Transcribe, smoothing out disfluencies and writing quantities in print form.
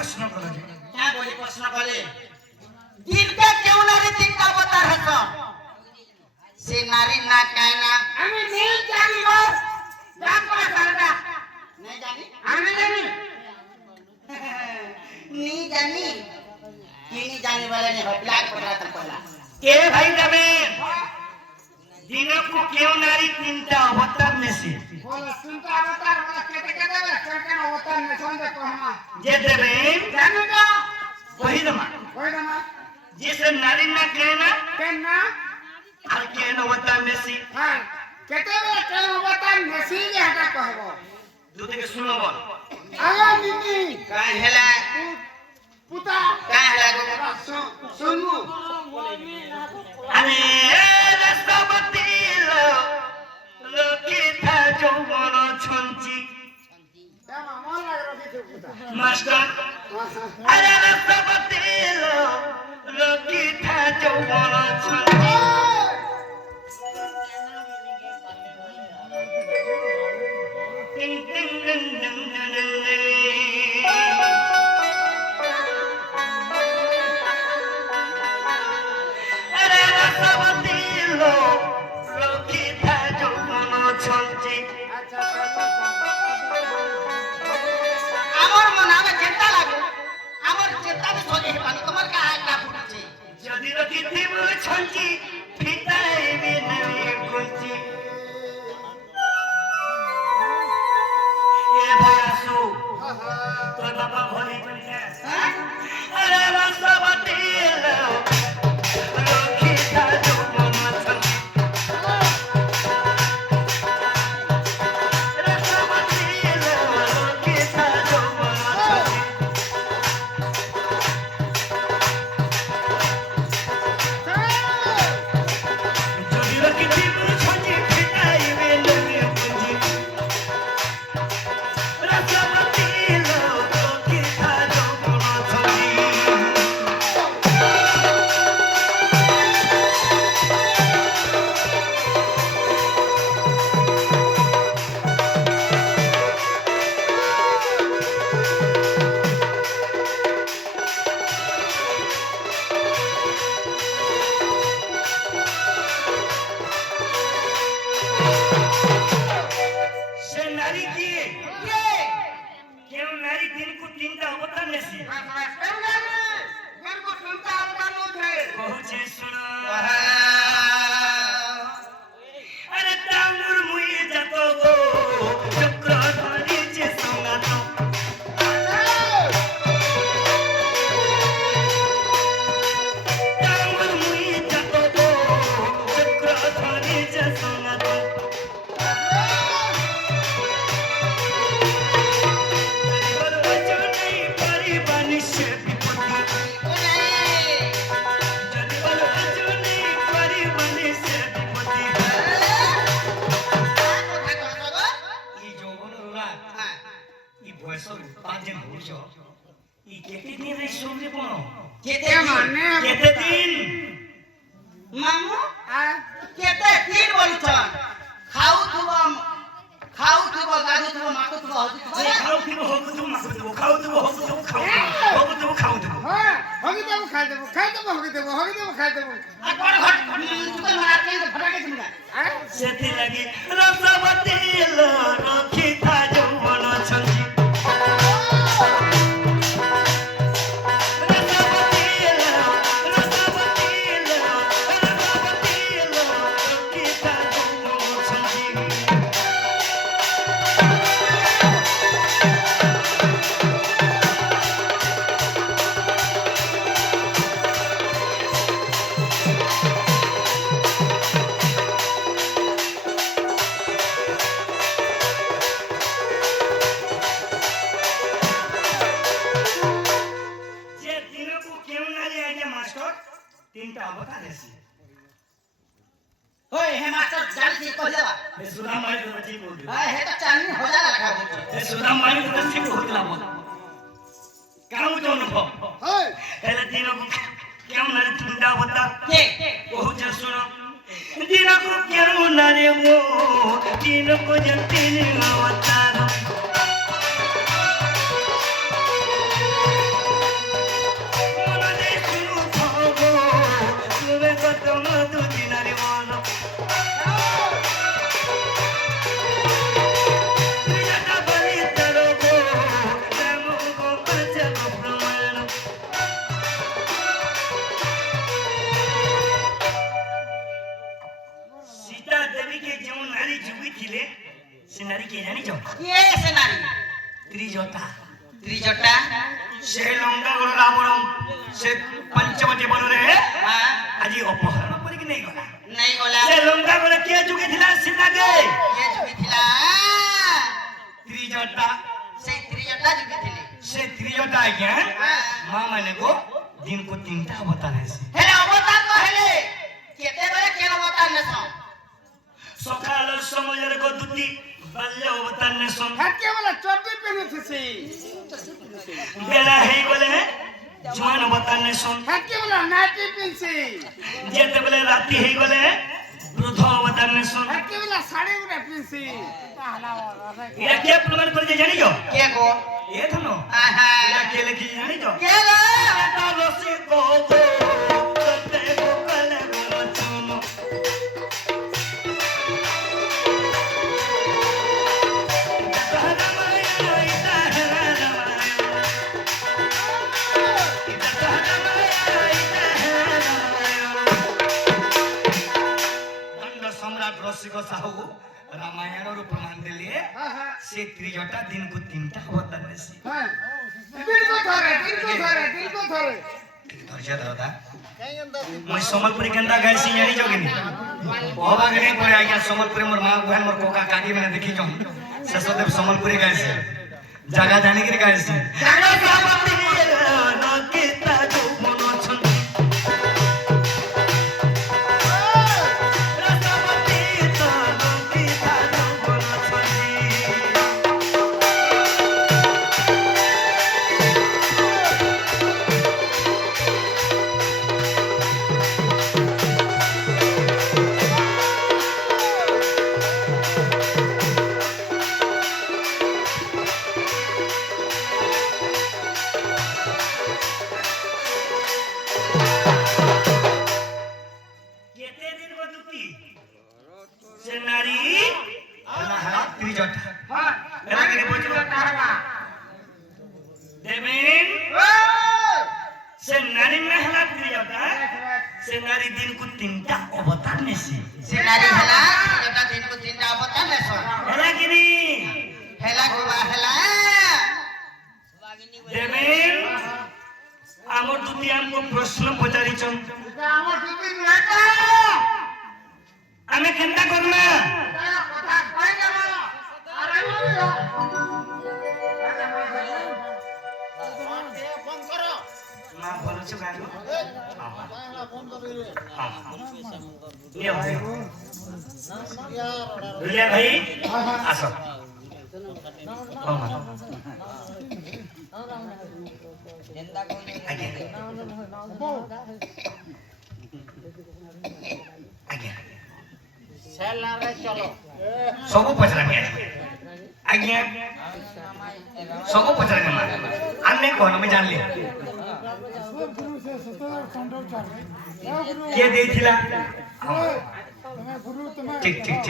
प्रश्न करे क्या बोली प्रश्न करे जिनका क्यों नारी तीनटा अवतार हतो से नारी ना कहना हमें नहीं जानी हो जान पर सरदा नहीं जानी हमें जानी नहीं जानी की नहीं जाने वाले ने ब्लैक पकड़ा था पहला के भाई जमीन दिन को क्यों नारी तीनटा अवतार में से बोलो तीनटा अवतार बोला कहते कहते करके अवतार में समझे को हम जे देवेन जाने का वही दमा कोई ना जिसे नारी ना कहना कहना और के अवतार में से हां कहते बोला के अवतार में से ये हटा कहबो दूध के सुनो बोल आवा निनी का हेला पुता का हेला गो सुनमु अरे रसवती लोकी था जो मनो छंची तेमा मन लाग रही थी पुता मास्टर अरे रसवती लोकी था जो मनो छंची टिंग टिंग टिंग टिंग टिंग अरे रसवती लोकी था जो मनो छंची अच्छा আমার মন আমি চিন্তা লাগে আমার চিন্তা भी सोचे है पानी তোমার का का फुटছে যদি রকি থিম ছঞ্চি ফিতাই বিনই কুঞ্চি এ ভয়াসু তোর বাবা ভলি পড়ছে আরে রসবতী লোকি তা जो মনো ছঞ্চি রসবতী লোকি তা जो মনো ছঞ্চি যদি রকি থিম ছঞ্চি ফিতাই বিনই কুঞ্চি রসবতী লোকি তা जो মনো ছঞ্চি সে নারী কি ये কেউ নারী দিনকু তিনটা অবতার নেছি मेरे को सुनता अवतार नो थे কହୁছে শুন আরে তামুর মুই যাত গো চক্র ধরিছে সঙ্গাত তামুর মুই যাত গো চক্র ধরিছে সঙ্গাত পরিবার বচনে পরিবানি সে বিপত্তি যদি বল বচনে পরিবানি সে বিপত্তি ই যৌবন রুলা ই বয়স পাঁচজন ভুলছ ই কেতে দিন রে সঙ্গে পণ केते माने কেতে দিন मामू आ केते तीन बोलछन खाऊ थुबो गादू थुबो माकू थुबो हजू যে थुबो খাও দিব হোক তুমি মাখো দিব খাও দিব হোক তুমি খাও হোক তুমি খাও দিব हां होगी देबो खाई देबो होगी देबो खाई देबो आ कोन घट तुके मारा के फटाके तुमका आ সেতি লাগি রসবতী রক্ষি থা যৌবন ছঞ্চি রসবতী রক্ষি থা যৌবন ছঞ্চি যে দিনকু কেউ নারী আইলে মাস্টার তিনটা অবতার আছে होय हे मास्टर जान ठीक कहलेवा এ সুধা মারি তো ঠিক বল हाय हे तो चांदनी हो जा रखा है এ সুধা মারি তো ঠিক হতলা বল কাউ তো অনুভব हाय এলে দিনকু কেউ নারী তিনটা অবতার के কহুছে শুন দিনকু কেউ নারী মো দিনকু যে তিন অবতার ତ୍ରିଜଟା ସେ ଲଙ୍କା ଗୋଳ ରାବଣ ସେ ପଞ୍ଚବଟୀ ବନରେ ହଁ ଆଜି ଅପହରଣ କରିକି ନେଇଗଲା। ନେଇ ଗଲା ସେ ଲଙ୍କା ଗୋଳ କିଏ ଯୁଗିଥିଲା ସୀତାକେ? କିଏ ଯୁଗିଥିଲା? ତ୍ରିଜଟା। ସେଇ ତ୍ରିଜଟା ଯୁଗିଥିଲେ। ସେ ତ୍ରିଜଟା ଆଜ୍ଞା ମା ମାନଙ୍କୁ ଦିନକୁ 3ଟା ଅବତାର ହେସି। ହେଲେ ଅବତାର କହିଲେ କେତେବେଳେ କେନ ଅବତାର ନେସନ୍? ସକାଳ ସମୟରେ ଗଦୁତି ବାଲ୍ୟ ଅବତାର ନେସନ୍। ହାକେ ବୋଲେ ଚଟି ପିନ୍ଧୁଛି ବେଳା ହେଇଗଲେ ଜୁଆନ ଅବତାର ନେସନ୍। ହାକେ ବୋଲେ ନାଟି ପିନ୍ଧୁଛି ଯେତେବେଳେ ରାତି ହେଇଗଲେ ବୃଦ୍ଧ ଅବତାର ନେସନ୍। ହାକେ ବୋଲେ ଶାଢ଼ୀ ଗୁଡ଼ା ପିନ୍ଧୁଛି ଏଇଟା କିଏ ପ୍ରମାଣ କରିছে ଜାଣିଛ? କିଏ ଗୋ? ଏ ଧନ ଆହା ଏଇଟା କିଏ ଲେଖିଛି ଜାଣିଛ? କିଏ ଲୋ? ଏଟା ରସିକ ଗୋ ତତେ ଗୋକଲେ ଗୋଚୁନ। সম্রাট রসিক সাহু রামায়ণর প্রমাণ দিলে সে ত্রিজটা দিনকু 3টা অবতার নেছি। দিনকো ধরে ধৈর্য দাদা মই সম্বলপুরি কেন্দ্রা গাইছি জানিছ কি অবাক নেই পড়ে আজ্ঞা সম্বলপুরি মোর মা বুহান মোর কোকা কাকি মানে দেখি জন শেষদেব সম্বলপুরি গাইছে জায়গা জানি কি গাইছি জায়গা সাবতি নকিতা যৌবন অছন্তি রসবতি তো নকিতা যৌবন অছন্তি। কেতে দিন বদুতি সে নারী মহারাজ ত্রিজটা এলাকারে বুঝব দেবেন সে নারী মহারাজ ত্রিজটা সে নারী দিনকু 3টা অবতার নেছি। ସେ ନାରୀ ହେଲା ତ୍ରିଜଟା ଦିନକୁ 3ଟା ଅବତାର ନେସନ୍। এলাকিনি ହେଲା ଗୋବା ହେଲା দেবেন আমার দুটি আমকো প্রশ্ন পচারিছন আমার টুপি নাটা আমি কেনটা করমা কথা কই যাব আরে ফোন করো মা বলছো গান দুলিয়া ভাই আসো আজ্ঞা আজ্ঞା সেলারে চলো ସବୁ ପଚରାମି ଆଜ୍ଞା ସବୁ ପଚରାମି ମା ଆମେ କଣ ଆମେ ଜାଣିଲି କିଏ ଦେଇଥିଲା ଠିକ ଠିକ ଠିକ